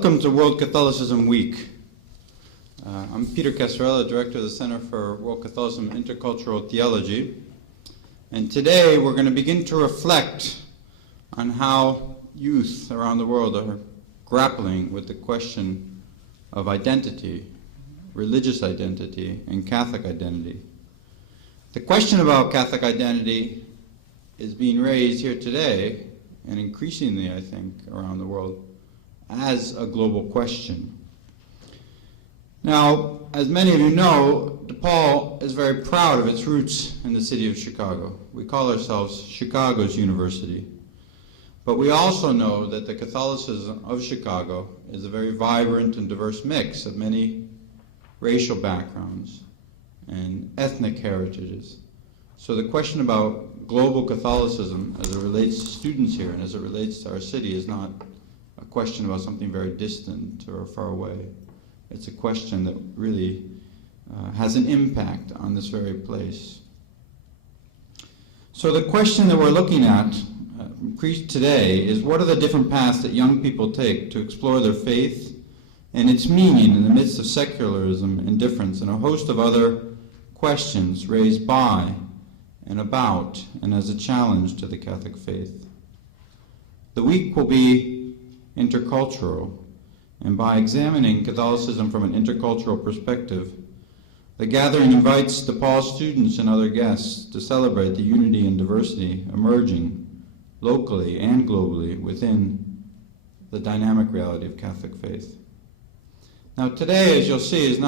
Welcome to World Catholicism Week. I'm Peter Casarella, Director of the Center for World Catholicism and Intercultural Theology. And today we're going to begin to reflect on how youth around the world are grappling with the question of identity, religious identity, and Catholic identity. The question about Catholic identity is being raised here today, and increasingly, I think, around the world, as a global question. Now, as many of you know, DePaul is very proud of its roots in the city of Chicago. We call ourselves Chicago's University. But we also know that the Catholicism of Chicago is a very vibrant and diverse mix of many racial backgrounds and ethnic heritages. So the question about global Catholicism as it relates to students here and as it relates to our city is not a question about something very distant or far away. It's a question that really has an impact on this very place. So the question that we're looking at today is, what are the different paths that young people take to explore their faith and its meaning in the midst of secularism, indifference, and a host of other questions raised by and about and as a challenge to the Catholic faith. The week will be intercultural, and by examining Catholicism from an intercultural perspective, the gathering invites DePaul students and other guests to celebrate the unity and diversity emerging locally and globally within the dynamic reality of Catholic faith. Now today, as you'll see, is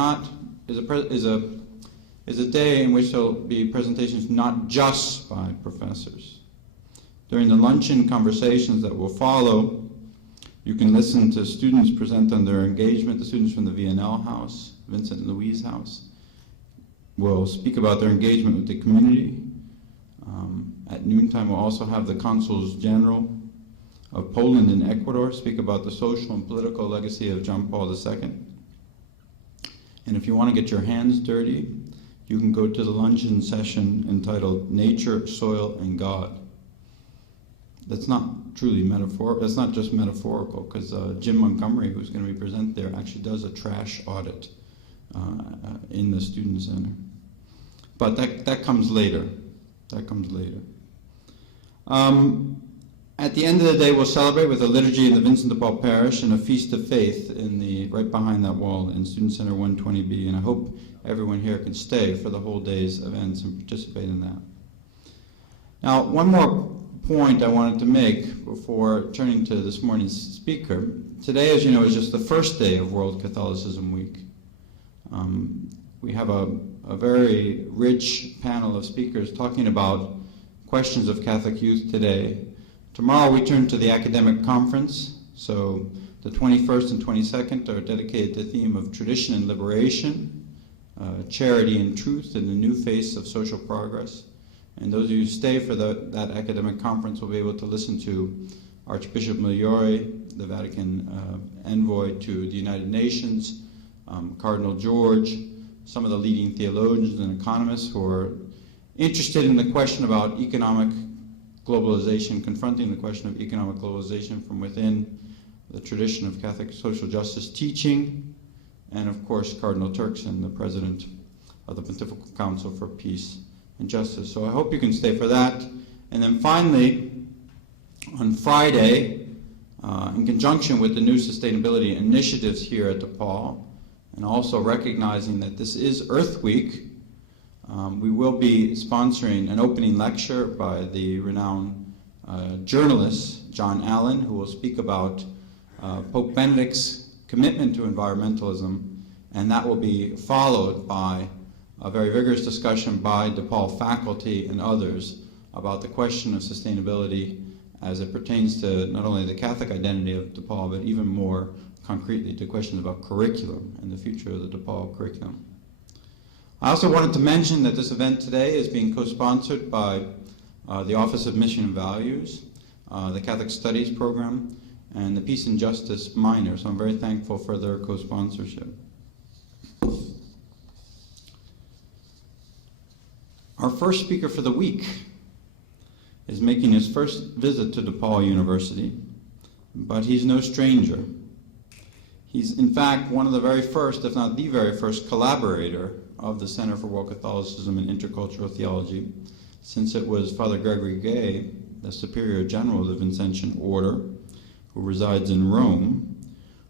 a day in which there will be presentations not just by professors. During the luncheon conversations that will follow, you can listen to students present on their engagement. The students from the VNL House, Vincent and Louise House, will speak about their engagement with the community. At noontime, we'll also have the Consuls General of Poland and Ecuador speak about the social and political legacy of John Paul II. And if you want to get your hands dirty, you can go to the luncheon session entitled Nature, Soil, and God. That's not truly metaphorical. That's not just metaphorical, because Jim Montgomery, who's going to be present there, actually does a trash audit in the Student Center. But that comes later. That comes later. At the end of the day, we'll celebrate with a liturgy in the Vincent de Paul Parish and a feast of faith right behind that wall in Student Center 120B. And I hope everyone here can stay for the whole day's events and participate in that. Now, one more point I wanted to make before turning to this morning's speaker. Today, as you know, is just the first day of World Catholicism Week. We have a very rich panel of speakers talking about questions of Catholic youth today. Tomorrow we turn to the academic conference. So the 21st and 22nd are dedicated to the theme of tradition and liberation, charity and truth in the new face of social progress. And those of you who stay for that academic conference will be able to listen to Archbishop Migliore, the Vatican envoy to the United Nations, Cardinal George, some of the leading theologians and economists who are interested in the question about economic globalization, confronting the question of economic globalization from within the tradition of Catholic social justice teaching, and of course Cardinal Turkson, the president of the Pontifical Council for Peace and Justice. So I hope you can stay for that. And then finally, on Friday, in conjunction with the new sustainability initiatives here at DePaul, and also recognizing that this is Earth Week, we will be sponsoring an opening lecture by the renowned journalist John Allen, who will speak about Pope Benedict's commitment to environmentalism, and that will be followed by a very vigorous discussion by DePaul faculty and others about the question of sustainability as it pertains to not only the Catholic identity of DePaul, but even more concretely to questions about curriculum and the future of the DePaul curriculum. I also wanted to mention that this event today is being co-sponsored by the Office of Mission and Values, the Catholic Studies Program, and the Peace and Justice Minor, so I'm very thankful for their co-sponsorship. Our first speaker for the week is making his first visit to DePaul University, but he's no stranger. He's in fact one of the very first, if not the very first, collaborator of the Center for World Catholicism and Intercultural Theology, since it was Father Gregory Gay, the Superior General of the Vincentian Order, who resides in Rome,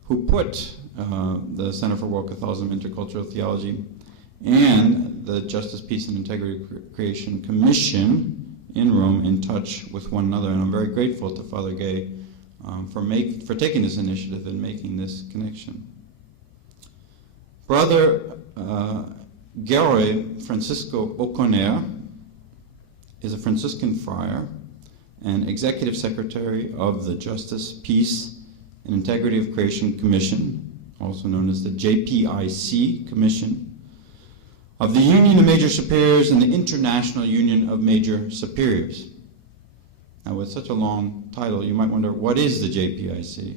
who put the Center for World Catholicism and Intercultural Theology and the Justice, Peace, and Integrity Creation Commission in Rome in touch with one another. And I'm very grateful to Father Gay for taking this initiative and making this connection. Brother Gearoid Francisco Oconer is a Franciscan friar and executive secretary of the Justice, Peace, and Integrity of Creation Commission, also known as the JPIC Commission, of the Union of Major Superiors and the International Union of Major Superiors. Now, with such a long title, you might wonder, what is the JPIC?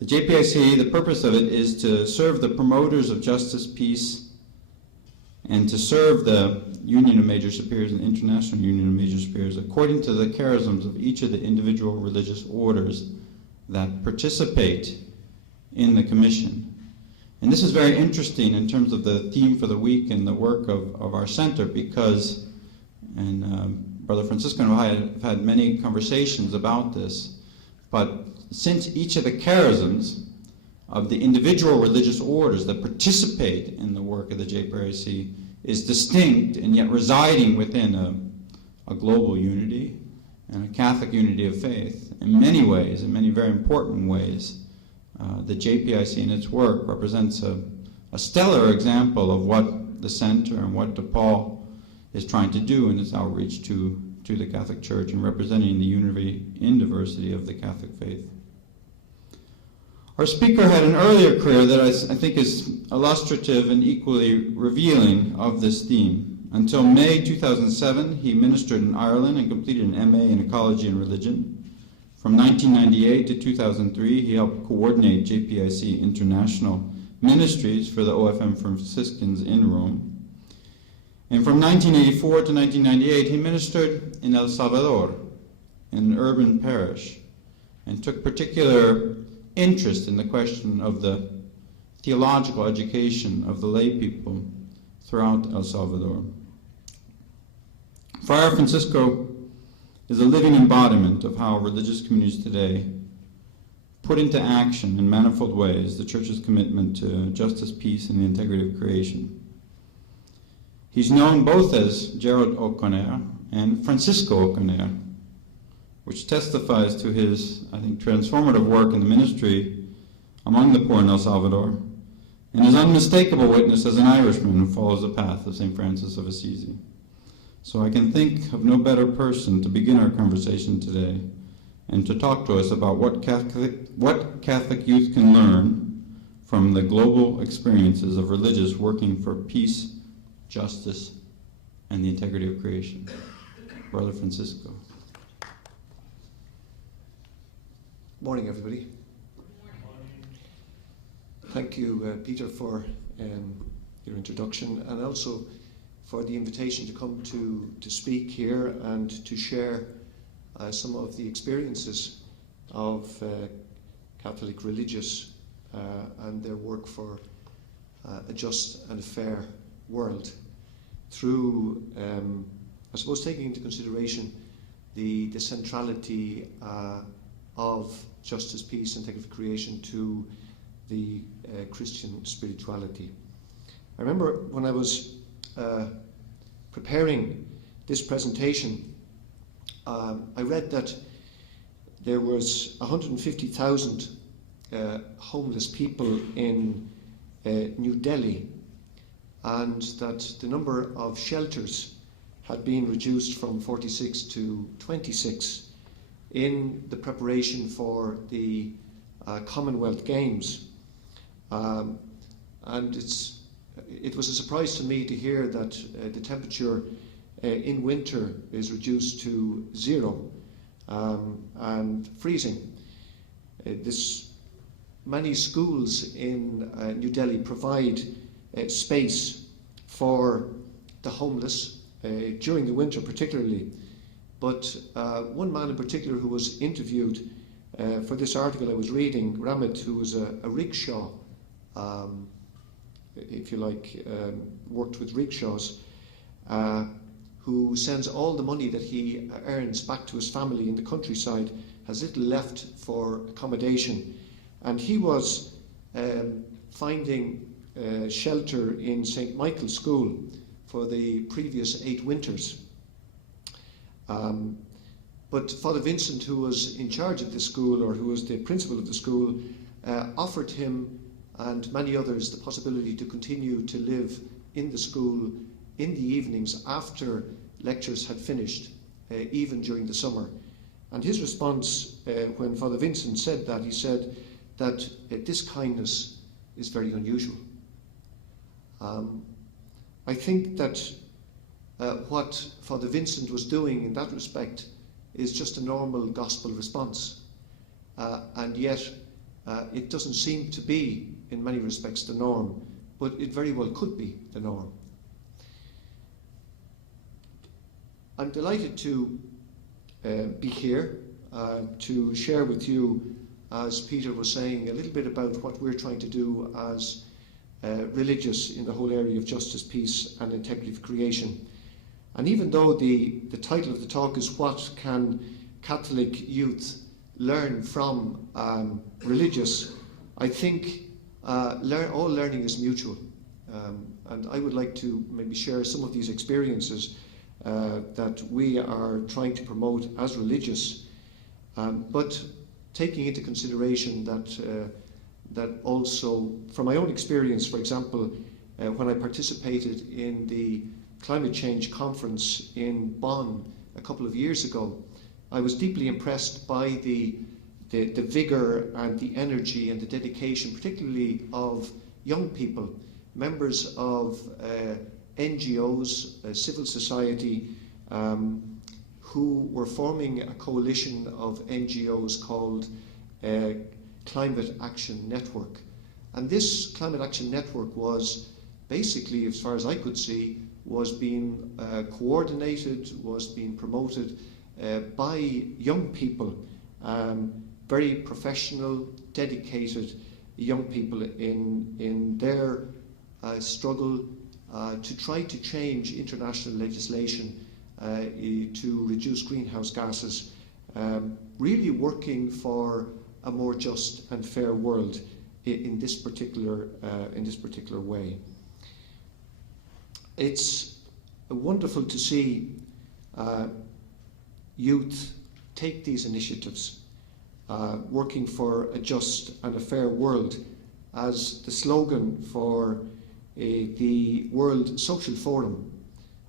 The JPIC, the purpose of it is to serve the promoters of justice, peace, and to serve the Union of Major Superiors and the International Union of Major Superiors according to the charisms of each of the individual religious orders that participate in the Commission. And this is very interesting in terms of the theme for the week and the work of our center, because, and Brother Francisco and I have had many conversations about this, but since each of the charisms of the individual religious orders that participate in the work of the JPIC is distinct and yet residing within a global unity and a Catholic unity of faith, in many ways, in many very important ways, the JPIC in its work represents a stellar example of what the center and what DePaul is trying to do in its outreach to the Catholic Church and representing the unity in diversity of the Catholic faith. Our speaker had an earlier career that I think is illustrative and equally revealing of this theme. Until May 2007, he ministered in Ireland and completed an MA in Ecology and Religion. From 1998 to 2003, he helped coordinate JPIC international ministries for the OFM Franciscans in Rome. And from 1984 to 1998, he ministered in El Salvador, in an urban parish, and took particular interest in the question of the theological education of the lay people throughout El Salvador. Friar Francisco is a living embodiment of how religious communities today put into action in manifold ways the Church's commitment to justice, peace, and the integrity of creation. He's known both as Gearoid Oconer and Francisco Oconer, which testifies to his, I think, transformative work in the ministry among the poor in El Salvador, and his unmistakable witness as an Irishman who follows the path of St. Francis of Assisi. So I can think of no better person to begin our conversation today and to talk to us about what Catholic youth can learn from the global experiences of religious working for peace, justice, and the integrity of creation. Brother Francisco. Morning, everybody. Thank you, Peter, for your introduction, and also for the invitation to come to speak here and to share some of the experiences of Catholic religious and their work for a just and a fair world through, I suppose, taking into consideration the centrality of justice, peace, and integrity of creation to the Christian spirituality. I remember when I was preparing this presentation, I read that there was 150,000 homeless people in New Delhi, and that the number of shelters had been reduced from 46 to 26 in the preparation for the Commonwealth Games. And it was a surprise to me to hear that the temperature in winter is reduced to 0 and freezing. Many schools in New Delhi provide space for the homeless during the winter particularly, but one man in particular who was interviewed For this article I was reading, Ramit, who was a rickshaw, if you like, worked with rickshaws, who sends all the money that he earns back to his family in the countryside, has little left for accommodation. And he was finding shelter in St. Michael's School for the previous 8 winters. But Father Vincent, who was in charge of the school, or who was the principal of the school, offered him and many others the possibility to continue to live in the school in the evenings after lectures had finished, even during the summer. And his response when Father Vincent said that, he said that this kindness is very unusual. I think that what Father Vincent was doing in that respect is just a normal gospel response. And yet it doesn't seem to be, in many respects, the norm, but it very well could be the norm. I'm delighted to be here to share with you, as Peter was saying, a little bit about what we're trying to do as religious in the whole area of justice, peace and integrity of creation. And even though the title of the talk is "What Can Catholic Youth Learn from Religious?", I think all learning is mutual. And I would like to maybe share some of these experiences that we are trying to promote as religious, but taking into consideration that also, from my own experience, for example, when I participated in the climate change conference in Bonn a couple of years ago, I was deeply impressed by the vigour and the energy and the dedication, particularly of young people, members of NGOs, civil society, who were forming a coalition of NGOs called Climate Action Network. And this Climate Action Network was basically, as far as I could see, was being coordinated, was being promoted by young people, very professional, dedicated young people in their struggle to try to change international legislation to reduce greenhouse gases, really working for a more just and fair world in this particular way. It's wonderful to see youth take these initiatives, working for a just and a fair world, as the slogan for the World Social Forum,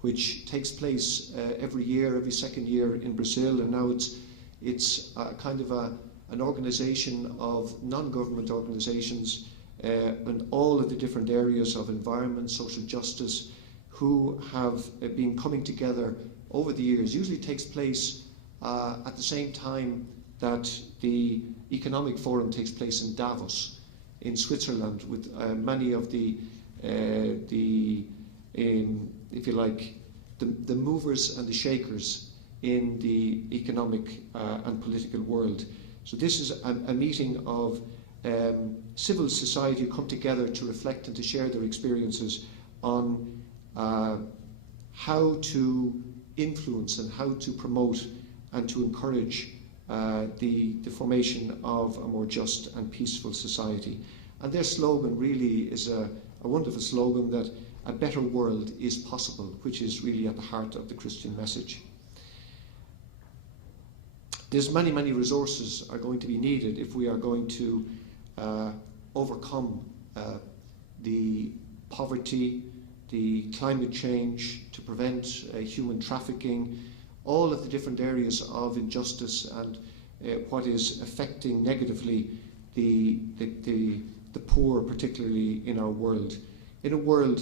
which takes place every year, every second year in Brazil, and now it's kind of an organisation of non-government organisations in all of the different areas of environment, social justice, who have been coming together over the years. Usually takes place at the same time that the Economic Forum takes place in Davos, in Switzerland, with many of the if you like, the movers and the shakers in the economic and political world. So this is a meeting of civil society who come together to reflect and to share their experiences on how to influence and how to promote and to encourage the formation of a more just and peaceful society. And their slogan really is a wonderful slogan, that a better world is possible, which is really at the heart of the Christian message. There's many, many resources are going to be needed if we are going to overcome the poverty, the climate change, to prevent human trafficking, all of the different areas of injustice and what is affecting negatively the poor, particularly in our world. In a word,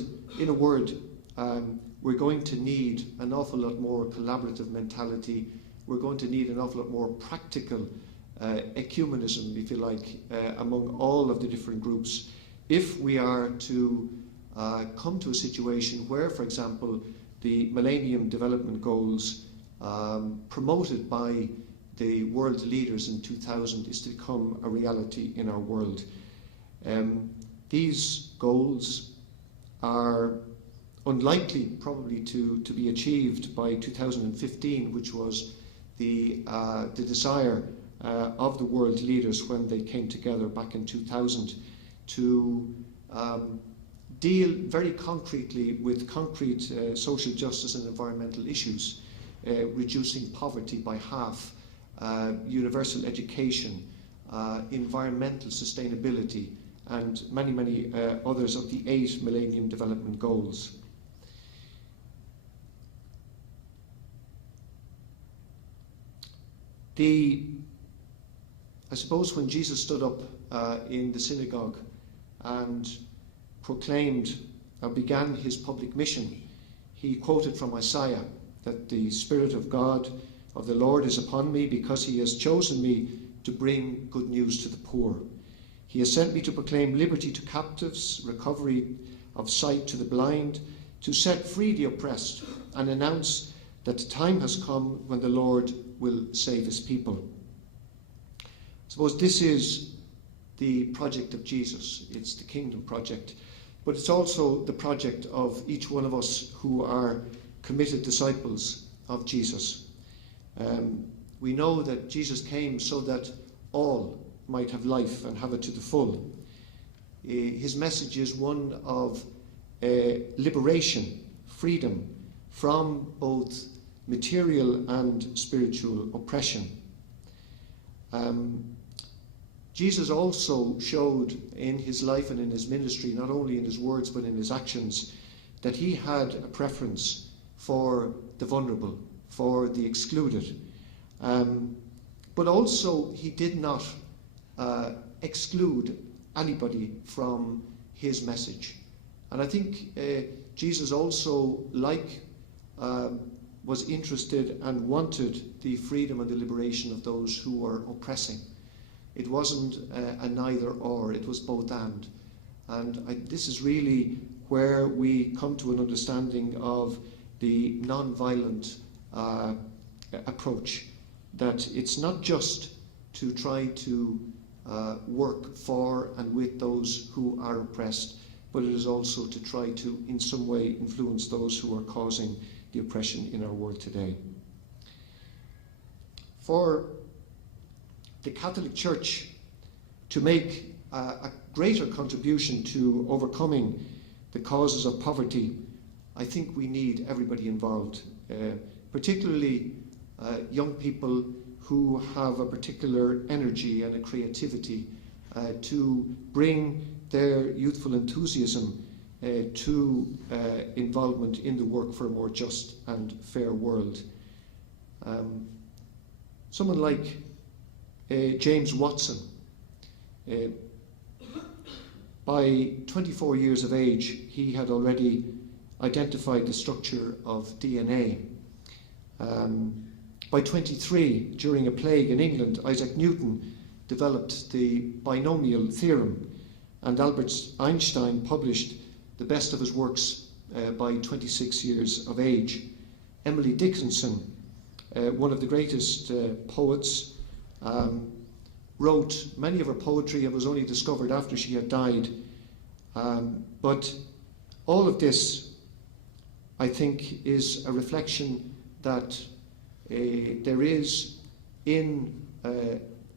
we're going to need an awful lot more collaborative mentality. We're going to need an awful lot more practical ecumenism, if you like, among all of the different groups, if we are to come to a situation where, for example, the Millennium Development Goals promoted by the world leaders in 2000 is to become a reality in our world. These goals are unlikely probably to be achieved by 2015, which was the desire of the world leaders when they came together back in 2000 to deal very concretely with concrete social justice and environmental issues, reducing poverty by half, universal education, environmental sustainability, and many, many others of the 8 Millennium Development Goals. I suppose when Jesus stood up in the synagogue and proclaimed or began his public mission, he quoted from Isaiah that the Spirit of God, of the Lord, is upon me because he has chosen me to bring good news to the poor. He has sent me to proclaim liberty to captives, recovery of sight to the blind, to set free the oppressed, and announce that the time has come when the Lord will save his people. I suppose this is the project of Jesus. It's the kingdom project, but it's also the project of each one of us who are committed disciples of Jesus. We know that Jesus came so that all might have life and have it to the full. His message is one of liberation, freedom from both material and spiritual oppression. Jesus also showed in his life and in his ministry, not only in his words but in his actions, that he had a preference for the vulnerable, for the excluded. But also he did not exclude anybody from his message. And I think Jesus also, was interested and wanted the freedom and the liberation of those who were oppressing. It wasn't a neither or, it was both and. And this is really where we come to an understanding of the non-violent approach, that it's not just to try to work for and with those who are oppressed, but it is also to try to in some way influence those who are causing the oppression in our world today. For the Catholic Church to make a greater contribution to overcoming the causes of poverty, I think we need everybody involved, particularly young people who have a particular energy and a creativity to bring their youthful enthusiasm to involvement in the work for a more just and fair world. Someone like James Watson, by 24 years of age, he had already identified the structure of DNA. By 23, during a plague in England, Isaac Newton developed the binomial theorem, and Albert Einstein published the best of his works by 26 years of age. Emily Dickinson, one of the greatest poets, wrote many of her poetry and was only discovered after she had died. But all of this, I think, is a reflection that there is in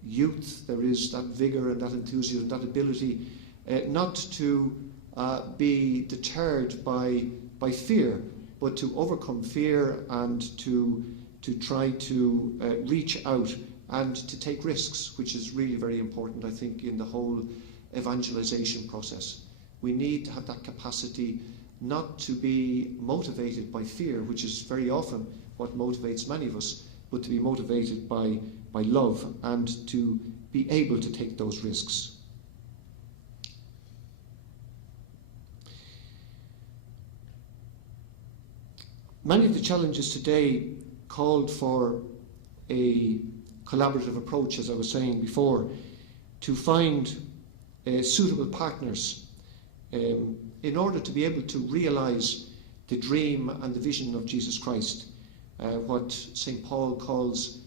youth, there is that vigour and that enthusiasm, that ability not to be deterred by fear, but to overcome fear and to try to reach out and to take risks, which is really very important, I think, in the whole evangelization process. We need to have that capacity not to be motivated by fear, which is very often what motivates many of us, but to be motivated by love and to be able to take those risks. Many of the challenges today called for a collaborative approach, as I was saying before, to find suitable partners in order to be able to realize the dream and the vision of Jesus Christ, what St. Paul calls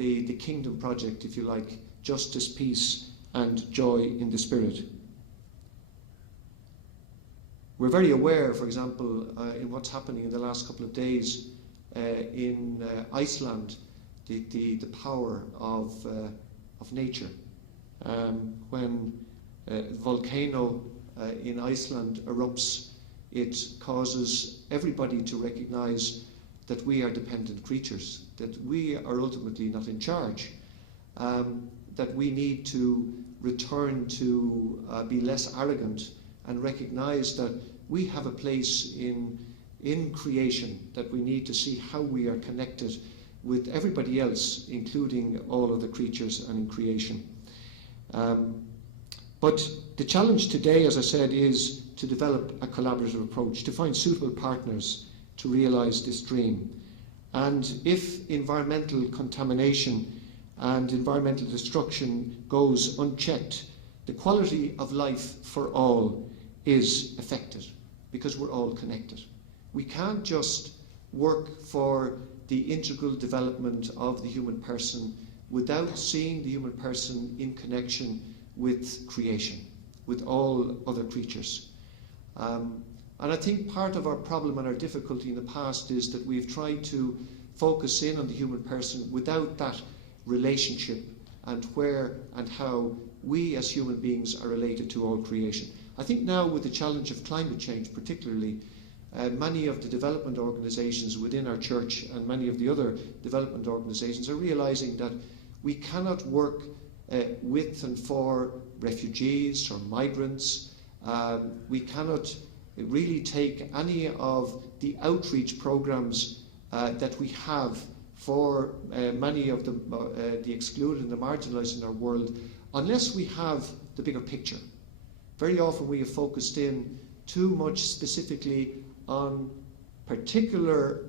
the kingdom project, if you like, justice, peace, and joy in the spirit. We're very aware, for example, in what's happening in the last couple of days in Iceland, the power of nature. When a volcano in Iceland erupts, it causes everybody to recognize that we are dependent creatures, that we are ultimately not in charge, that we need to return to be less arrogant and recognize that we have a place in creation, that we need to see how we are connected with everybody else, including all of the creatures and in creation. But the challenge today, as I said, is to develop a collaborative approach, to find suitable partners to realize this dream. And if environmental contamination and environmental destruction goes unchecked, the quality of life for all is affected, because we're all connected. We can't just work for the integral development of the human person without seeing the human person in connection with creation, with all other creatures. And I think part of our problem and our difficulty in the past is that we've tried to focus in on the human person without that relationship and where and how we as human beings are related to all creation. I think now, with the challenge of climate change particularly, many of the development organisations within our church and many of the other development organisations are realising that we cannot work with and for refugees or migrants. We cannot really take any of the outreach programmes that we have for many of the excluded and the marginalised in our world unless we have the bigger picture. Very often we have focused in too much specifically on particular,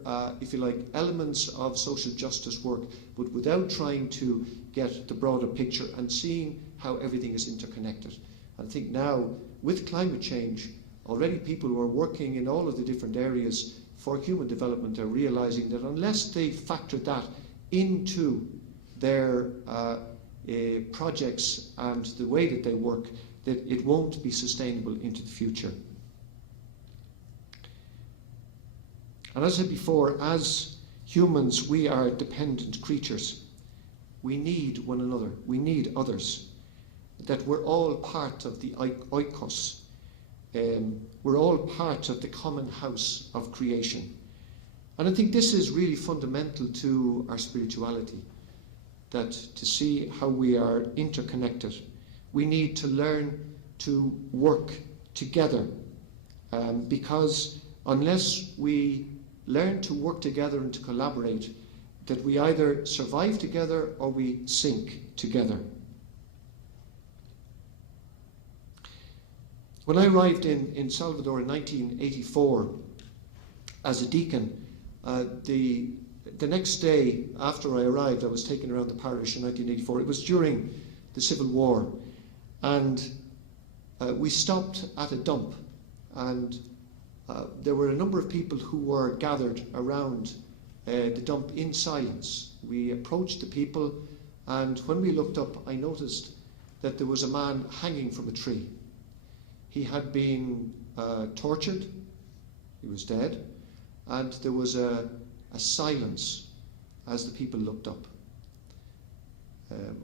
if you like, elements of social justice work, but without trying to get the broader picture and seeing how everything is interconnected. I think now, with climate change, already people who are working in all of the different areas for human development are realising that unless they factor that into their projects and the way that they work, that it won't be sustainable into the future. And as I said before, as humans, we are dependent creatures. We need one another. We need others. That we're all part of the oikos. We're all part of the common house of creation. And I think this is really fundamental to our spirituality, that to see how we are interconnected, we need to learn to work together, because unless we learn to work together and to collaborate, that we either survive together or we sink together. When I arrived in Salvador in 1984 as a deacon, the next day after I arrived, I was taken around the parish in 1984. It was during the Civil War, and we stopped at a dump, and there were a number of people who were gathered around the dump in silence. We approached the people, and when we looked up, I noticed that there was a man hanging from a tree. He had been tortured, he was dead, and there was a silence as the people looked up.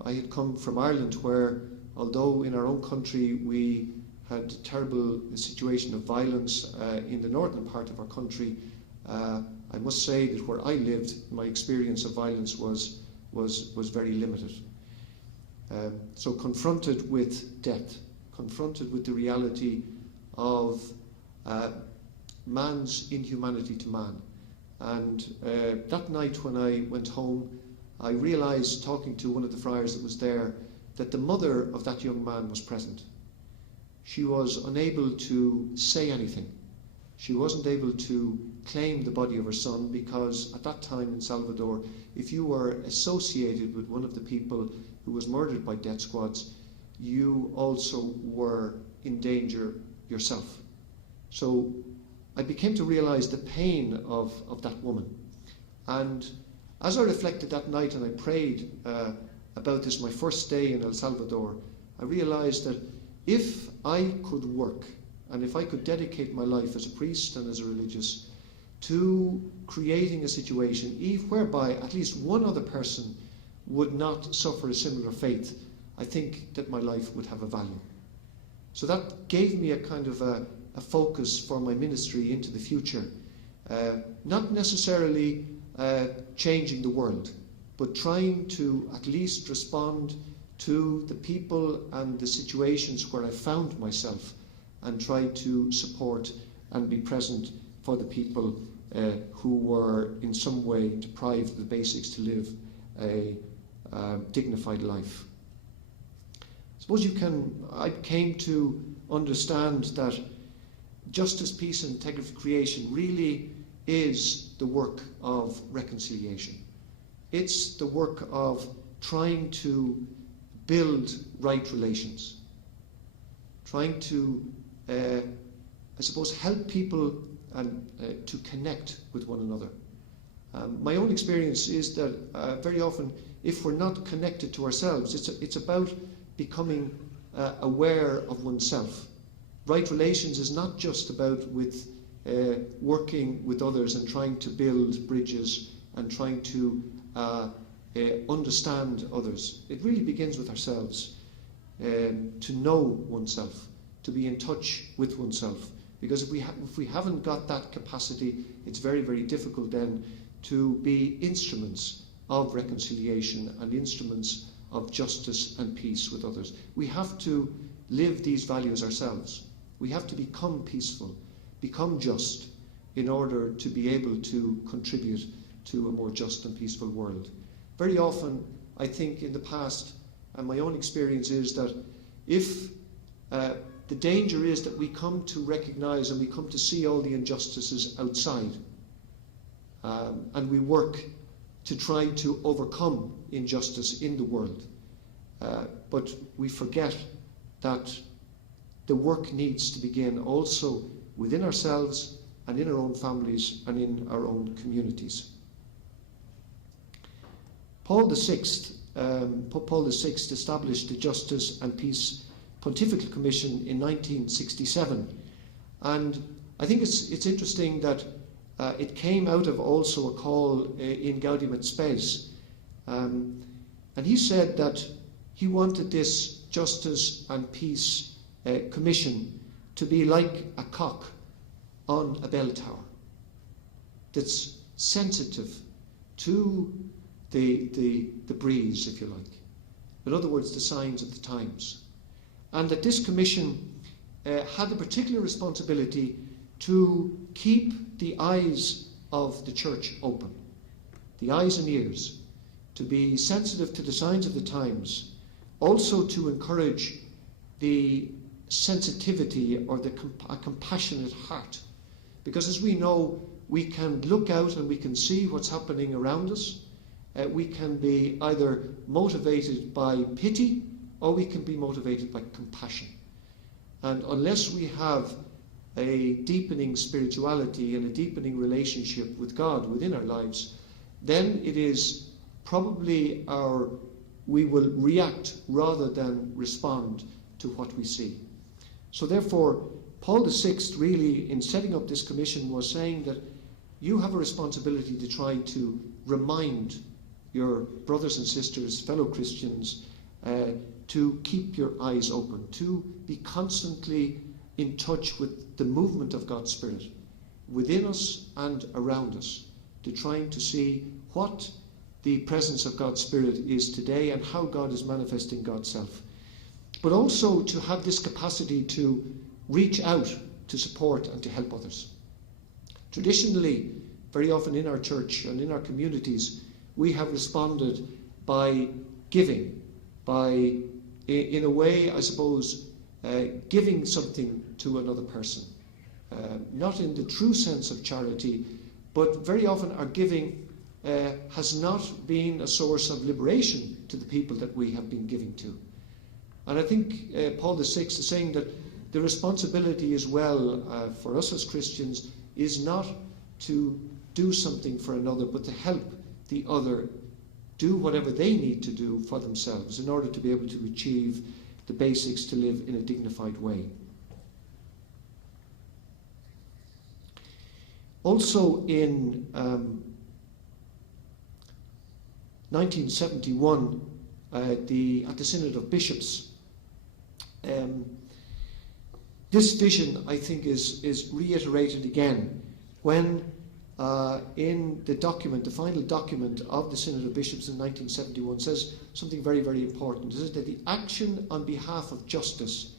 I had come from Ireland, where, although in our own country we had a terrible situation of violence in the northern part of our country, I must say that where I lived, my experience of violence was very limited. So confronted with death, confronted with the reality of man's inhumanity to man. And that night when I went home, I realised, talking to one of the friars that was there, that the mother of that young man was present. She was unable to say anything. She wasn't able to claim the body of her son, because at that time in Salvador, if you were associated with one of the people who was murdered by death squads, you also were in danger yourself. So I became to realise the pain of that woman. And As I reflected that night and I prayed about this, my first day in El Salvador, I realized that if I could work and if I could dedicate my life as a priest and as a religious to creating a situation whereby at least one other person would not suffer a similar fate, I think that my life would have a value. So that gave me a kind of a focus for my ministry into the future. Not necessarily changing the world, but trying to at least respond to the people and the situations where I found myself and try to support and be present for the people who were in some way deprived of the basics to live a dignified life. I suppose I came to understand that justice, peace and integrity of creation really is the work of reconciliation. It's the work of trying to build right relations, trying to, I suppose, help people and to connect with one another. My own experience is that very often, if we're not connected to ourselves, it's about becoming aware of oneself. Right relations is not just about working with others and trying to build bridges and trying to understand others. It really begins with ourselves, to know oneself, to be in touch with oneself. Because if we haven't got that capacity, it's very, very difficult then to be instruments of reconciliation and instruments of justice and peace with others. We have to live these values ourselves. We have to become peaceful, become just, in order to be able to contribute to a more just and peaceful world. Very often, I think in the past, and my own experience is that if the danger is that we come to recognize and we come to see all the injustices outside, and we work to try to overcome injustice in the world. But we forget that the work needs to begin also within ourselves and in our own families and in our own communities. Pope Paul VI established the Justice and Peace Pontifical Commission in 1967, and I think it's interesting that it came out of also a call in Gaudium et Spes, and he said that he wanted this Justice and Peace Commission to be like a cock on a bell tower that's sensitive to the breeze, if you like. In other words, the signs of the times. And that this commission had the particular responsibility to keep the eyes of the church open, the eyes and ears, to be sensitive to the signs of the times, also to encourage the sensitivity or a compassionate heart. Because as we know, we can look out and we can see what's happening around us. We can be either motivated by pity or we can be motivated by compassion. And unless we have a deepening spirituality and a deepening relationship with God within our lives, then it is probably we will react rather than respond to what we see. So therefore, Paul VI really, in setting up this commission, was saying that you have a responsibility to try to remind your brothers and sisters, fellow Christians, to keep your eyes open, to be constantly in touch with the movement of God's Spirit within us and around us, to trying to see what the presence of God's Spirit is today and how God is manifesting God's self. But also to have this capacity to reach out to support and to help others. Traditionally, very often in our church and in our communities, we have responded by giving, by, in a way, I suppose, giving something to another person. Not in the true sense of charity, but very often our giving has not been a source of liberation to the people that we have been giving to. And I think Paul VI is saying that the responsibility as well for us as Christians is not to do something for another, but to help the other do whatever they need to do for themselves in order to be able to achieve the basics to live in a dignified way. Also in 1971, at the Synod of Bishops, this vision, I think, is reiterated again when in the document, the final document of the Synod of Bishops in 1971 says something very, very important. It says that the action on behalf of justice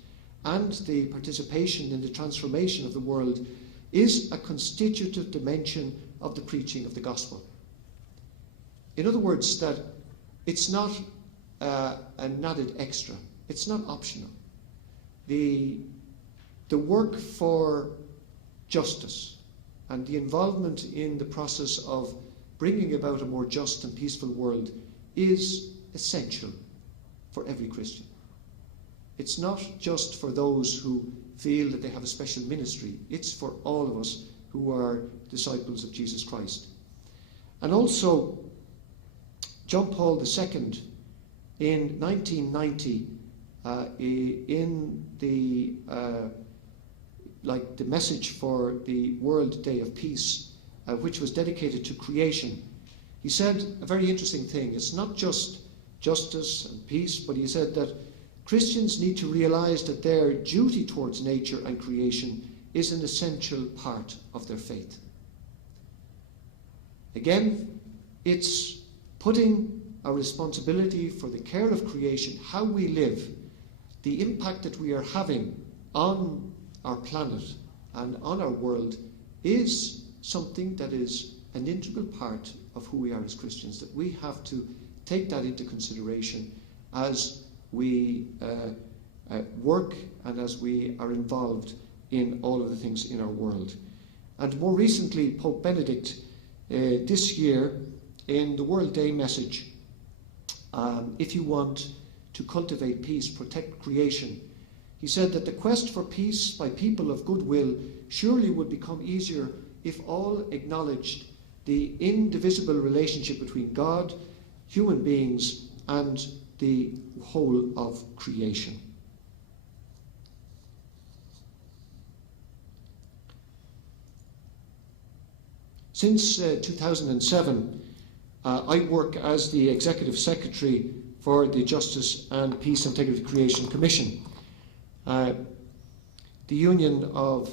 and the participation in the transformation of the world is a constitutive dimension of the preaching of the gospel. In other words, that it's not an added extra. It's not optional. The work for justice and the involvement in the process of bringing about a more just and peaceful world is essential for every Christian. It's not just for those who feel that they have a special ministry. It's for all of us who are disciples of Jesus Christ. And also, John Paul II, in 1990, in the the message for the World Day of Peace, which was dedicated to creation, he said a very interesting thing. It's not just justice and peace, but he said that Christians need to realize that their duty towards nature and creation is an essential part of their faith. Again, it's putting our responsibility for the care of creation, how we live, the impact that we are having on our planet and on our world, is something that is an integral part of who we are as Christians, that we have to take that into consideration as we work and as we are involved in all of the things in our world. And more recently, Pope Benedict, this year, in the World Day message, if you want to cultivate peace, protect creation, he said that the quest for peace by people of goodwill surely would become easier if all acknowledged the indivisible relationship between God, human beings, and the whole of creation. Since 2007, I work as the Executive Secretary for the Justice and Peace Integrity Creation Commission. The Union of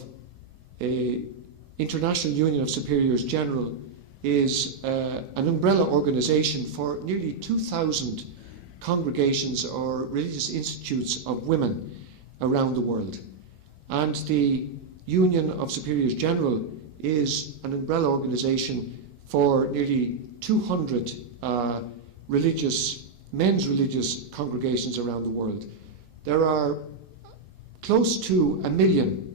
International Union of Superiors General is an umbrella organisation for nearly 2,000 congregations or religious institutes of women around the world. And the Union of Superiors General is an umbrella organisation for nearly 200 men's religious congregations around the world. There are close to 1 million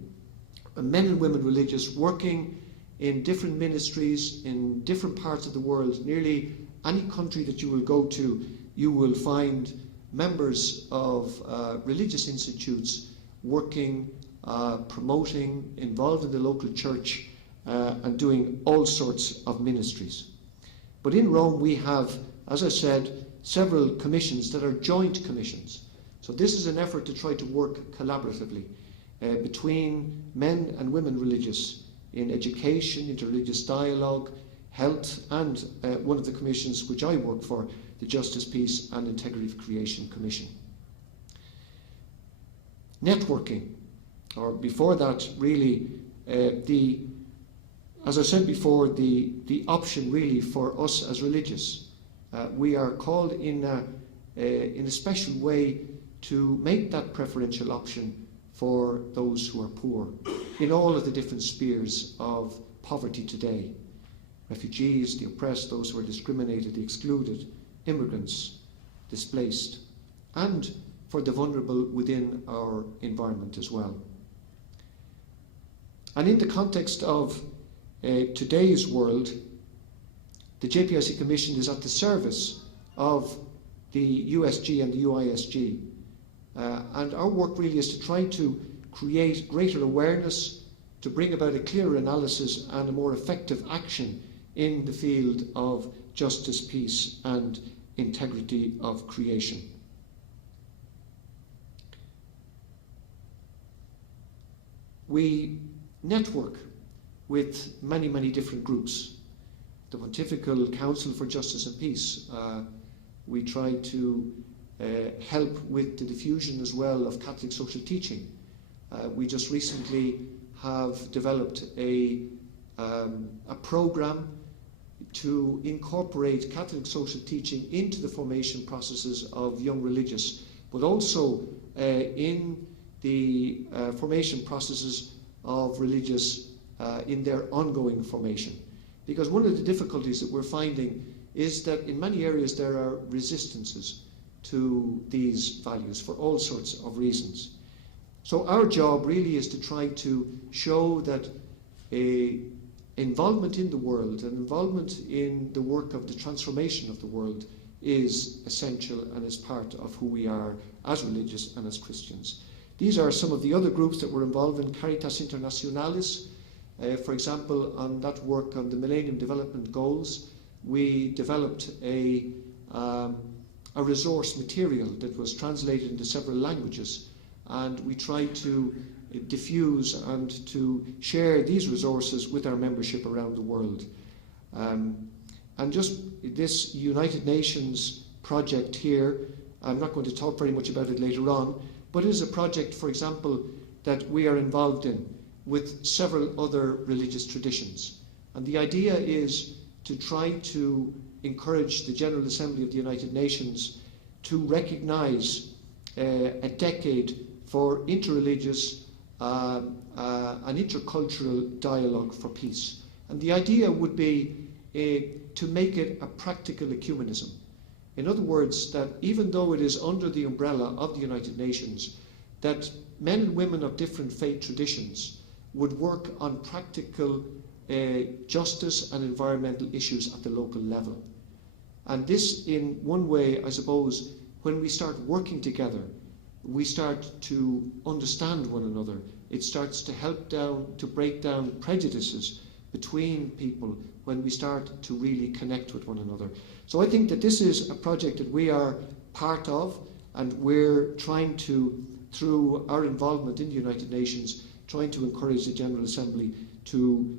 men and women religious working in different ministries in different parts of the world. Nearly any country that you will go to, you will find members of religious institutes working, promoting, involved in the local church, and doing all sorts of ministries. But in Rome we have, as I said, several commissions that are joint commissions. So this is an effort to try to work collaboratively between men and women religious in education, interreligious dialogue, health, and one of the commissions which I work for, the Justice, Peace and Integrity of Creation Commission. Networking, or before that really, as I said before, the option really for us as religious. We are called in a special way to make that preferential option for those who are poor in all of the different spheres of poverty today. Refugees, the oppressed, those who are discriminated, the excluded, immigrants, displaced, and for the vulnerable within our environment as well. And in the context of today's world, the JPIC Commission is at the service of the USG and the UISG. And our work really is to try to create greater awareness, to bring about a clearer analysis and a more effective action in the field of justice, peace, and integrity of creation. We network with many, many different groups. The Pontifical Council for Justice and Peace. We try to help with the diffusion as well of Catholic social teaching. We just recently have developed a program to incorporate Catholic social teaching into the formation processes of young religious, but also in the formation processes of religious in their ongoing formation. Because one of the difficulties that we're finding is that in many areas there are resistances to these values for all sorts of reasons. So our job really is to try to show that involvement in the world and involvement in the work of the transformation of the world is essential and is part of who we are as religious and as Christians. These are some of the other groups that were involved in Caritas Internationalis. For example, on that work on the Millennium Development Goals, we developed a resource material that was translated into several languages, and we tried to diffuse and to share these resources with our membership around the world. And just this United Nations project here, I'm not going to talk very much about it later on, but it is a project, for example, that we are involved in with several other religious traditions. And the idea is to try to encourage the General Assembly of the United Nations to recognize a decade for interreligious and intercultural dialogue for peace. And the idea would be to make it a practical ecumenism. In other words, that even though it is under the umbrella of the United Nations, that men and women of different faith traditions would work on practical justice and environmental issues at the local level. And this, in one way, I suppose, when we start working together, we start to understand one another. It starts to help to break down prejudices between people when we start to really connect with one another. So I think that this is a project that we are part of, and we're trying to, through our involvement in the United Nations, trying to encourage the General Assembly to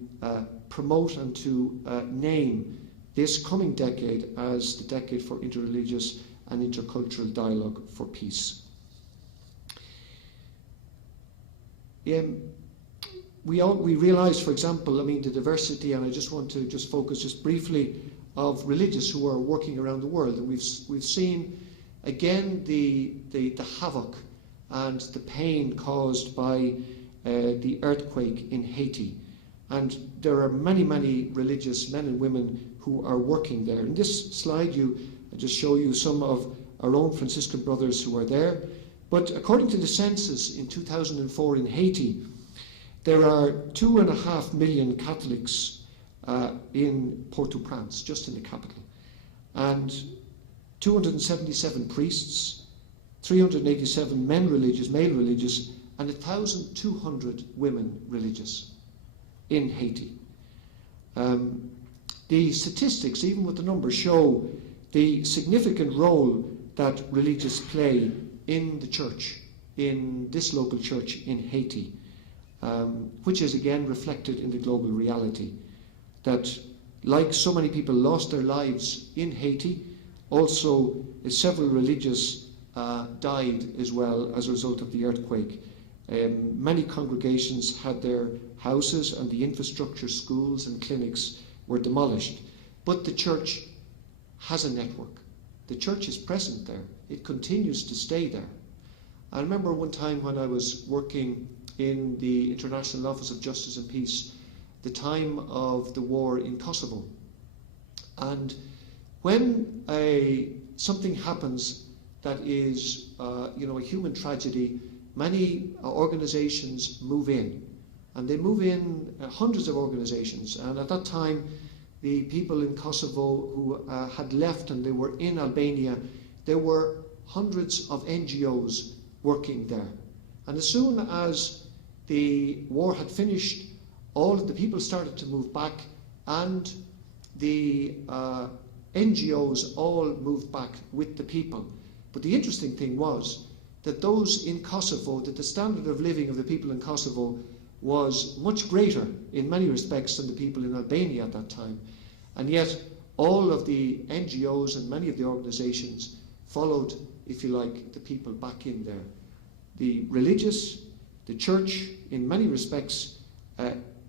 promote and to name this coming decade as the decade for interreligious and intercultural dialogue for peace. We realise, for example, the diversity, and I just want to focus just briefly of religious who are working around the world, and we've seen again the havoc and the pain caused by the earthquake in Haiti, and there are many, many religious men and women who are working there. In this slide, I just show you some of our own Franciscan brothers who are there. But according to the census in 2004 in Haiti, there are 2.5 million Catholics in Port-au-Prince, just in the capital, and 277 priests, 387 male religious, and 1,200 women religious in Haiti. The statistics, even with the numbers, show the significant role that religious play in the church, in this local church in Haiti, which is again reflected in the global reality. That, like so many people lost their lives in Haiti, also several religious died as well as a result of the earthquake. Many congregations had their houses and the infrastructure, schools and clinics were demolished. But the church has a network. The church is present there. It continues to stay there. I remember one time when I was working in the International Office of Justice and Peace, the time of the war in Kosovo. And when something happens that is a human tragedy, many organizations move in. And they move in hundreds of organizations. And at that time, the people in Kosovo who had left and they were in Albania, there were hundreds of NGOs working there. And as soon as the war had finished, all of the people started to move back, and the NGOs all moved back with the people. But the interesting thing was that those in Kosovo, that the standard of living of the people in Kosovo was much greater in many respects than the people in Albania at that time. And yet all of the NGOs and many of the organisations followed, if you like, the people back in there. The religious, the church, in many respects,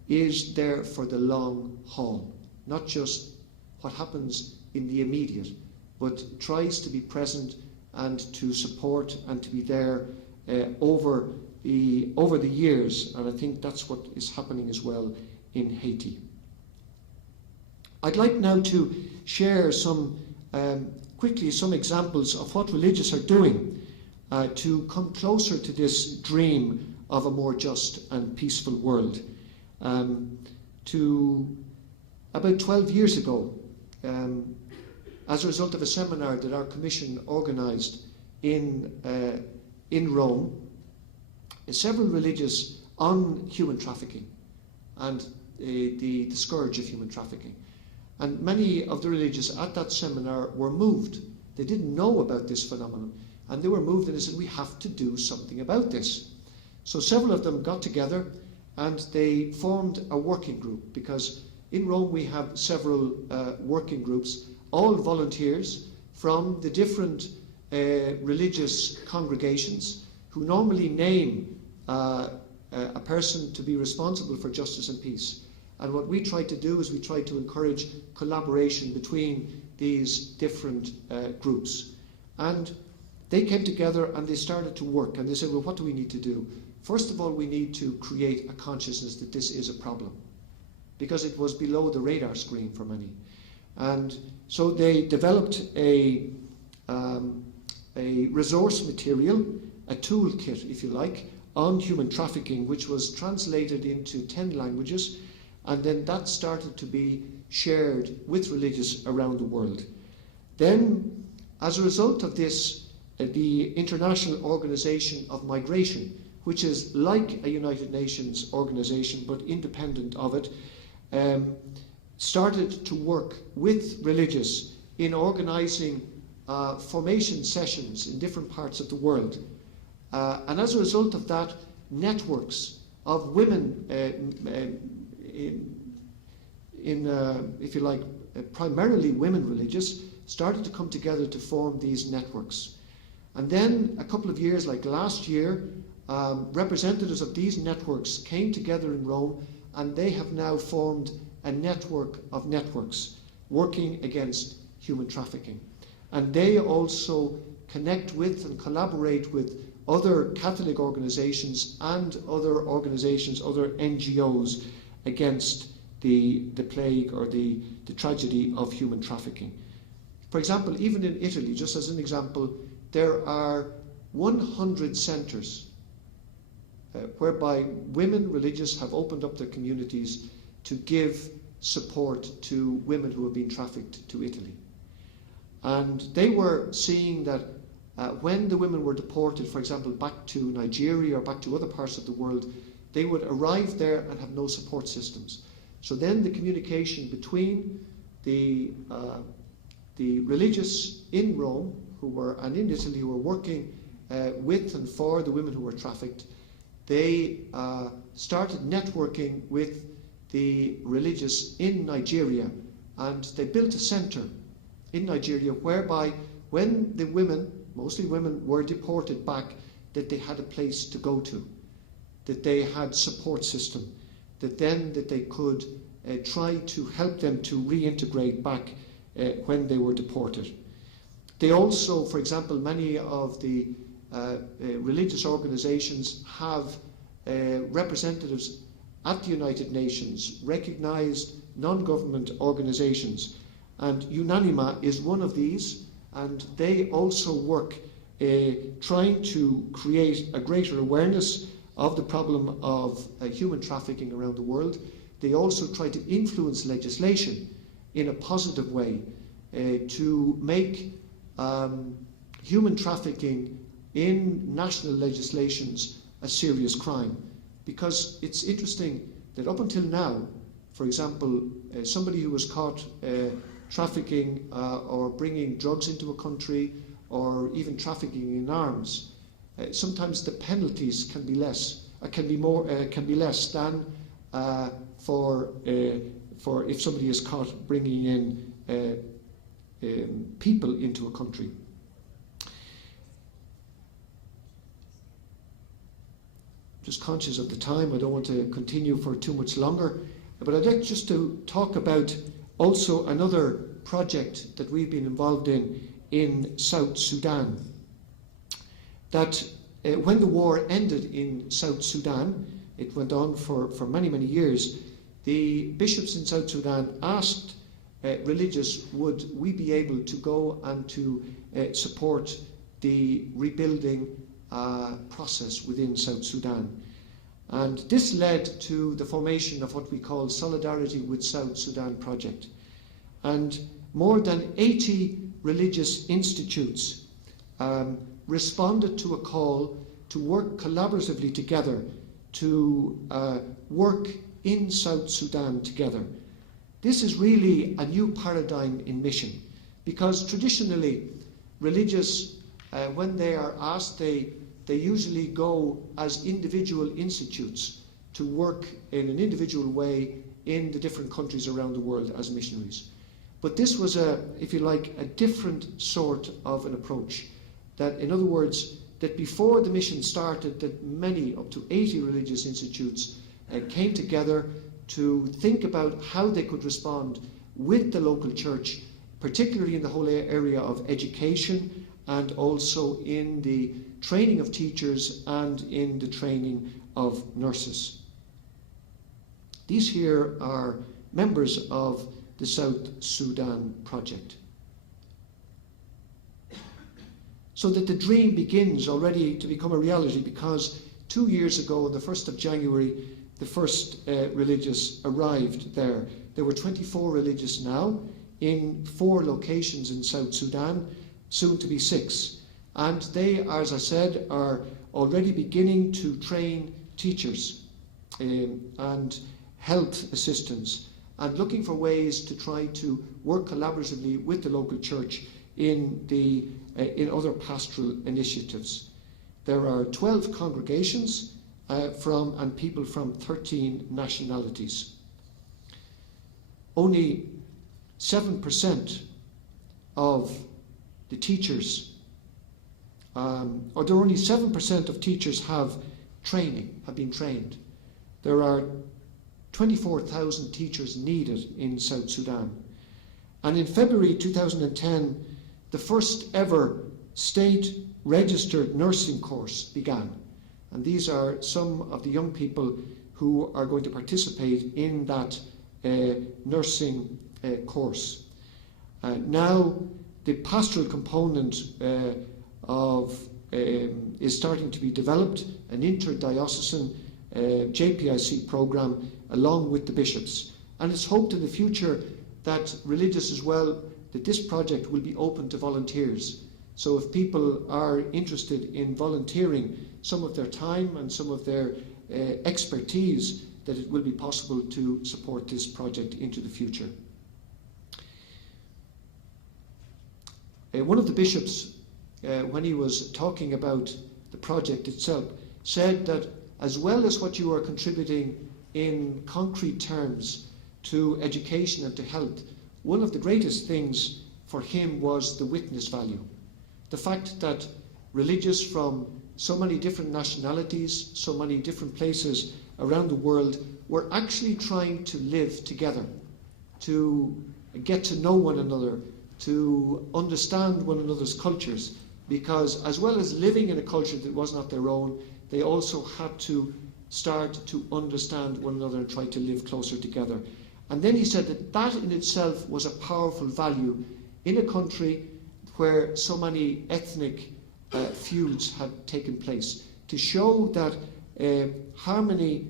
is there for the long haul, not just what happens in the immediate, but tries to be present and to support and to be there over the years, and I think that's what is happening as well in Haiti. I'd like now to share quickly some examples of what religious are doing to come closer to this dream of a more just and peaceful world. About 12 years ago, as a result of a seminar that our commission organised in Rome, several religious on human trafficking and the scourge of human trafficking. And many of the religious at that seminar were moved. They didn't know about this phenomenon, and they were moved, and they said, we have to do something about this. So several of them got together and they formed a working group, because in Rome we have several working groups, all volunteers from the different religious congregations, who normally name a person to be responsible for justice and peace. And what we try to do is we try to encourage collaboration between these different groups. And they came together and they started to work, and they said, well, what do we need to do? First of all, we need to create a consciousness that this is a problem, because it was below the radar screen for many. And so they developed a resource material, a toolkit, if you like, on human trafficking, which was translated into 10 languages, and then that started to be shared with religious around the world. Then, as a result of this, the International Organization of Migration, which is like a United Nations organization but independent of it, started to work with religious in organizing formation sessions in different parts of the world. And as a result of that, networks of women if you like, primarily women religious, started to come together to form these networks. And then a couple of years, like last year, representatives of these networks came together in Rome, and they have now formed a network of networks working against human trafficking. And they also connect with and collaborate with other Catholic organizations and other organizations, other NGOs, against the plague or the tragedy of human trafficking. For example, even in Italy, just as an example, there are 100 centres whereby women religious have opened up their communities to give support to women who have been trafficked to Italy. And they were seeing that when the women were deported, for example, back to Nigeria or back to other parts of the world, they would arrive there and have no support systems. So then the communication between the religious in Rome and in Italy who were working with and for the women who were trafficked, they started networking with the religious in Nigeria, and they built a centre in Nigeria whereby when the women, mostly women, were deported back, that they had a place to go to, that they had support system, that they could try to help them to reintegrate back when they were deported. They also, for example, many of the religious organizations have representatives at the United Nations, recognized non-government organizations, and Unanima is one of these, and they also work trying to create a greater awareness of the problem of human trafficking around the world. They also try to influence legislation in a positive way to make human trafficking in national legislations a serious crime. Because it's interesting that up until now, For example, somebody who was caught trafficking or bringing drugs into a country, or even trafficking in arms, sometimes the penalties can be less, can be less than for if somebody is caught bringing in people into a country. Just conscious of the time, I don't want to continue for too much longer, but I'd like just to talk about also another project that we've been involved in South Sudan. That when the war ended in South Sudan, it went on for many, many years, the bishops in South Sudan asked religious, would we be able to go and to support the rebuilding process within South Sudan. And this led to the formation of what we call Solidarity with South Sudan project. And more than 80 religious institutes responded to a call to work collaboratively together to work in South Sudan together. This is really a new paradigm in mission, because traditionally religious, when they are asked, they usually go as individual institutes to work in an individual way in the different countries around the world as missionaries. But this was if you like, a different sort of an approach. That, in other words, that before the mission started, that many, up to 80 religious institutes came together to think about how they could respond with the local church, particularly in the whole area of education, and also in the training of teachers and in the training of nurses. These here are members of the South Sudan project. So that the dream begins already to become a reality, because 2 years ago, on the 1st of January, the first religious arrived there. There were 24 religious now in 4 locations in South Sudan, soon to be 6. And they, as I said, are already beginning to train teachers and health assistants, and looking for ways to try to work collaboratively with the local church in other pastoral initiatives. There are 12 congregations and people from 13 nationalities. Only 7% of the teachers, or there are only 7% of teachers have been trained. There are 24,000 teachers needed in South Sudan. And in February 2010, the first ever state registered nursing course began. And these are some of the young people who are going to participate in that nursing course. Now the pastoral component is starting to be developed, an interdiocesan JPIC program along with the bishops. And it's hoped in the future that religious as well, that this project will be open to volunteers. So if people are interested in volunteering some of their time and some of their expertise, that it will be possible to support this project into the future. One of the bishops, when he was talking about the project itself, said that as well as what you are contributing in concrete terms to education and to health, one of the greatest things for him was the witness value. The fact that religious from so many different nationalities, so many different places around the world were actually trying to live together, to get to know one another, to understand one another's cultures, because as well as living in a culture that was not their own, they also had to start to understand one another and try to live closer together. And then he said that that in itself was a powerful value in a country where so many ethnic feuds had taken place, to show that harmony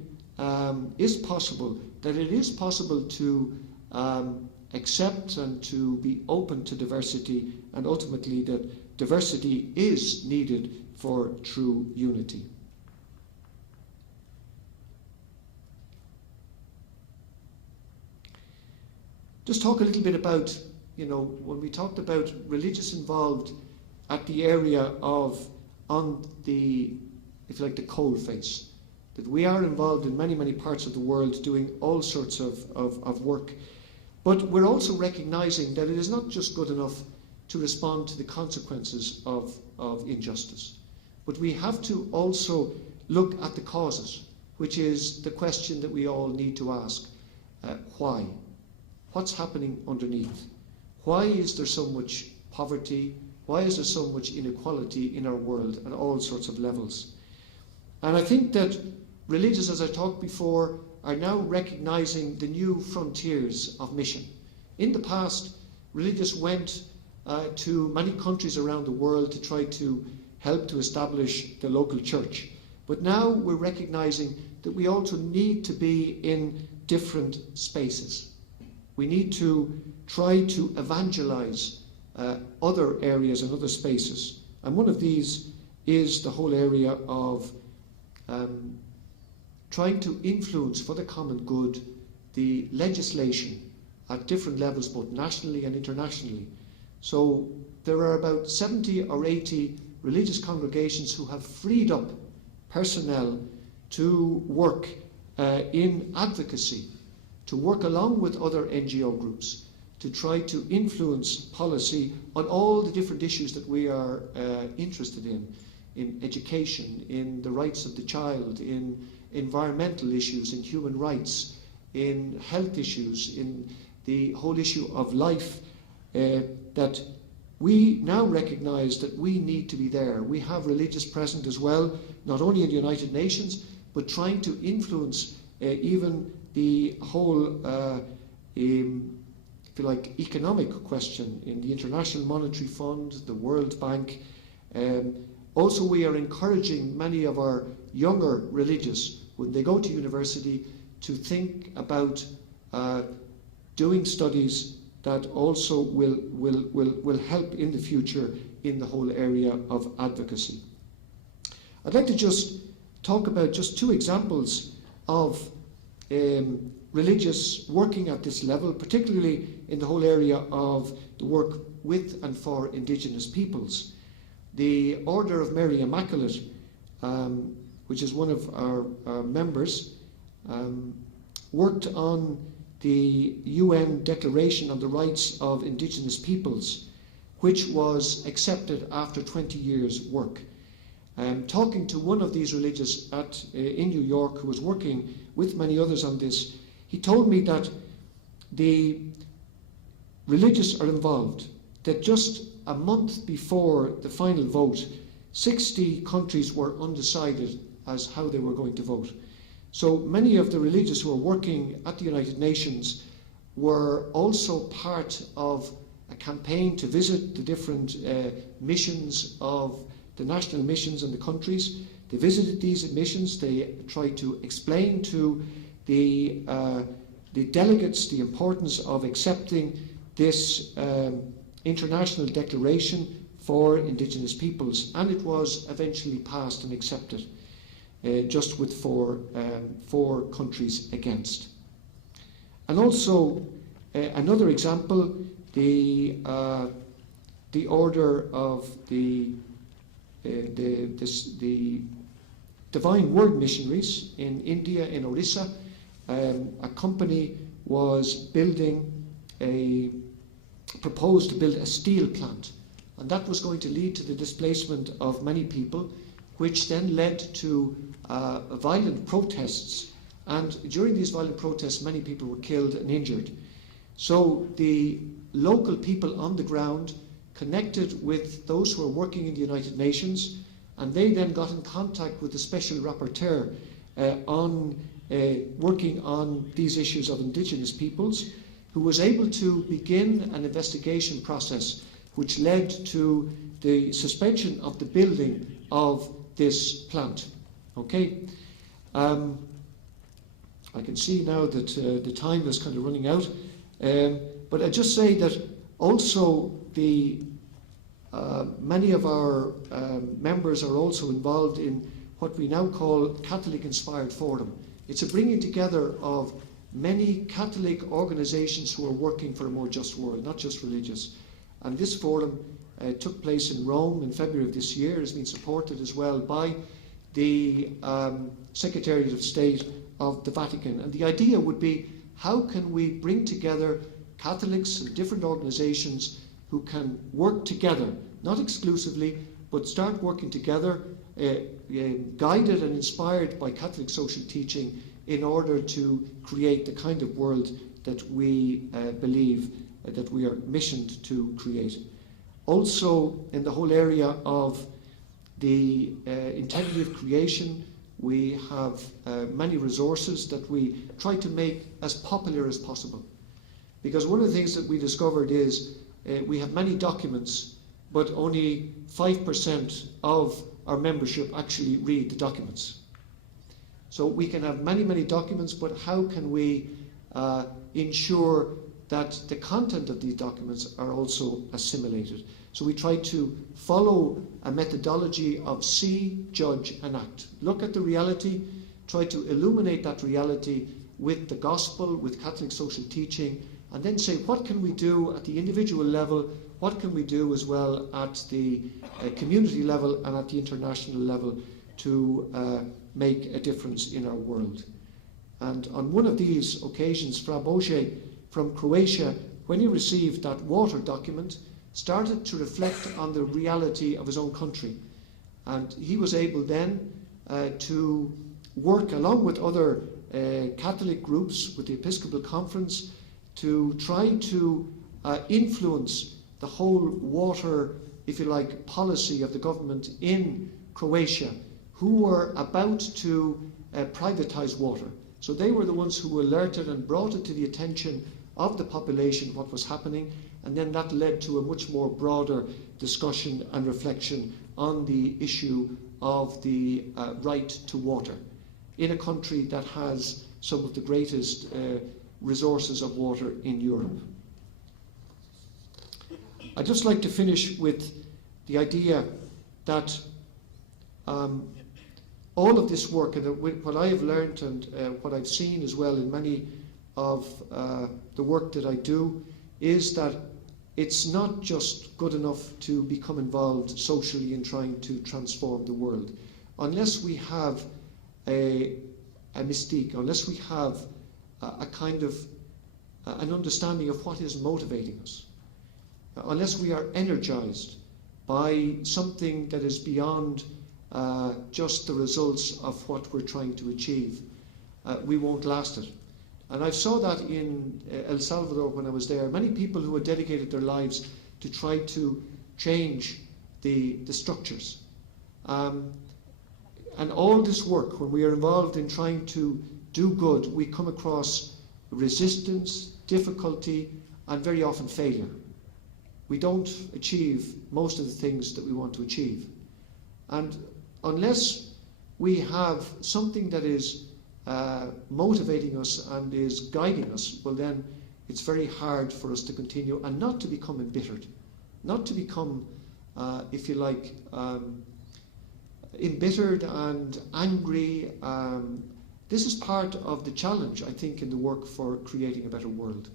is possible, that it is possible to accept and to be open to diversity, and ultimately that diversity is needed for true unity. just talk a little bit about, when we talked about religious involved at the area of, on the, if you like, the coal face, that we are involved in many, many parts of the world doing all sorts of work. But we're also recognising that it is not just good enough to respond to the consequences of injustice, but we have to also look at the causes, which is the question that we all need to ask. Why? What's happening underneath? Why is there so much poverty? Why is there so much inequality in our world at all sorts of levels? And I think that religious, as I talked before, are now recognising the new frontiers of mission. In the past, religious went to many countries around the world to try to help to establish the local church. But now we're recognising that we also need to be in different spaces. We need to try to evangelise other areas and other spaces. And one of these is the whole area of trying to influence for the common good the legislation at different levels, both nationally and internationally. So there are about 70 or 80 religious congregations who have freed up personnel to work in advocacy, to work along with other NGO groups, to try to influence policy on all the different issues that we are interested in education, in the rights of the child, in environmental issues, in human rights, in health issues, in the whole issue of life, that we now recognise that we need to be there. We have religious present as well, not only in the United Nations, but trying to influence even the whole, if you like, economic question in the International Monetary Fund, the World Bank. Also, we are encouraging many of our younger religious, when they go to university, to think about doing studies that also will help in the future in the whole area of advocacy. I'd like to just talk about just two examples of religious working at this level, particularly in the whole area of the work with and for Indigenous peoples. The Order of Mary Immaculate, which is one of our members, worked on the UN Declaration on the Rights of Indigenous Peoples, which was accepted after 20 years' work. Talking to one of these religious in New York who was working with many others on this, he told me that the religious are involved, that just a month before the final vote, 60 countries were undecided as how they were going to vote. So many of the religious who are working at the United Nations were also part of a campaign to visit the different missions of the national missions in the countries. They visited these missions. They tried to explain to the delegates the importance of accepting this international declaration for Indigenous peoples, and it was eventually passed and accepted, just with four countries against. And also another example, the order of the Divine Word Missionaries in India, in Orissa. A company was proposed to build a steel plant, and that was going to lead to the displacement of many people, which then led to violent protests, and during these violent protests many people were killed and injured. So the local people on the ground connected with those who are working in the United Nations, and they then got in contact with the Special Rapporteur on working on these issues of Indigenous peoples, who was able to begin an investigation process which led to the suspension of the building of this plant. Okay, I can see now that the time is kind of running out, but I just say that also the many of our members are also involved in what we now call Catholic Inspired Forum. It's a bringing together of many Catholic organisations who are working for a more just world, not just religious. And this forum took place in Rome in February of this year, has been supported as well by the Secretariat of State of the Vatican. And the idea would be, how can we bring together Catholics and different organisations who can work together, not exclusively, but start working together, guided and inspired by Catholic social teaching, in order to create the kind of world that we believe that we are missioned to create. Also, in the whole area of the integrity of creation, we have many resources that we try to make as popular as possible. Because one of the things that we discovered is we have many documents, but only 5% of our membership actually read the documents. So we can have many, many documents, but how can we ensure that the content of these documents are also assimilated? So we try to follow a methodology of see, judge, and act. Look at the reality, try to illuminate that reality with the gospel, with Catholic social teaching, and then say, what can we do at the individual level? What can we do as well at the community level and at the international level to make a difference in our world? And on one of these occasions, Fra Bože from Croatia, when he received that water document, started to reflect on the reality of his own country. And he was able then to work along with other Catholic groups, with the Episcopal Conference, to try to influence the whole water, if you like, policy of the government in Croatia, who were about to privatize water. So they were the ones who alerted and brought it to the attention of the population what was happening, and then that led to a much more broader discussion and reflection on the issue of the right to water in a country that has some of the greatest resources of water in Europe. I'd just like to finish with the idea that all of this work, and what I have learned and what I've seen as well in many of the work that I do, is that it's not just good enough to become involved socially in trying to transform the world. Unless we have a mystique, unless we have a kind of an understanding of what is motivating us, unless we are energized by something that is beyond just the results of what we're trying to achieve, we won't last it. And I saw that in El Salvador when I was there. Many people who had dedicated their lives to try to change the structures. And all this work, when we are involved in trying to do good, we come across resistance, difficulty, and very often failure. We don't achieve most of the things that we want to achieve. And unless we have something that is motivating us and is guiding us, well then it's very hard for us to continue and not to become embittered, not to become, if you like, embittered and angry. This is part of the challenge, I think, in the work for creating a better world.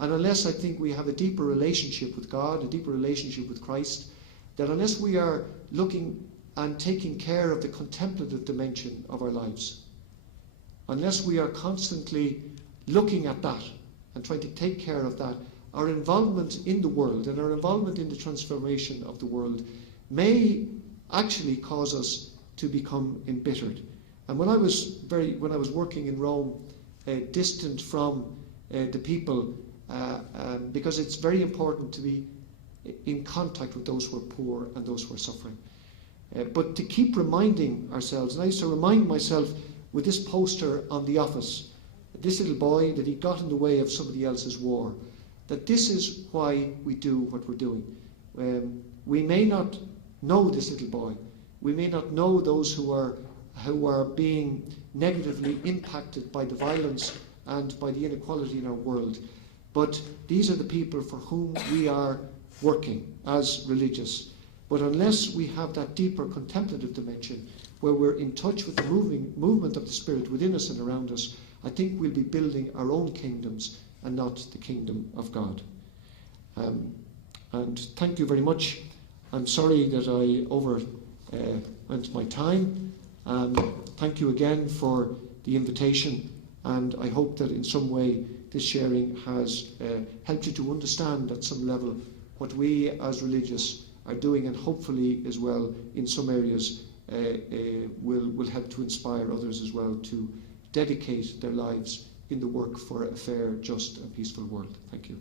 And unless I think we have a deeper relationship with God, a deeper relationship with Christ, that unless we are looking and taking care of the contemplative dimension of our lives, unless we are constantly looking at that and trying to take care of that, our involvement in the world and our involvement in the transformation of the world may actually cause us to become embittered. And when I was working in Rome, distant from the people, because it's very important to be in contact with those who are poor and those who are suffering. But to keep reminding ourselves, and I used to remind myself with this poster on the office, this little boy, that he got in the way of somebody else's war, that this is why we do what we're doing. We may not know this little boy, we may not know those who are being negatively impacted by the violence and by the inequality in our world, but these are the people for whom we are working as religious. But unless we have that deeper contemplative dimension, where we're in touch with the movement of the Spirit within us and around us, I think we'll be building our own kingdoms and not the kingdom of God. And thank you very much. I'm sorry that I went my time. Thank you again for the invitation, and I hope that in some way this sharing has helped you to understand at some level what we as religious are doing, and hopefully as well in some areas will help to inspire others as well to dedicate their lives in the work for a fair, just and peaceful world. Thank you.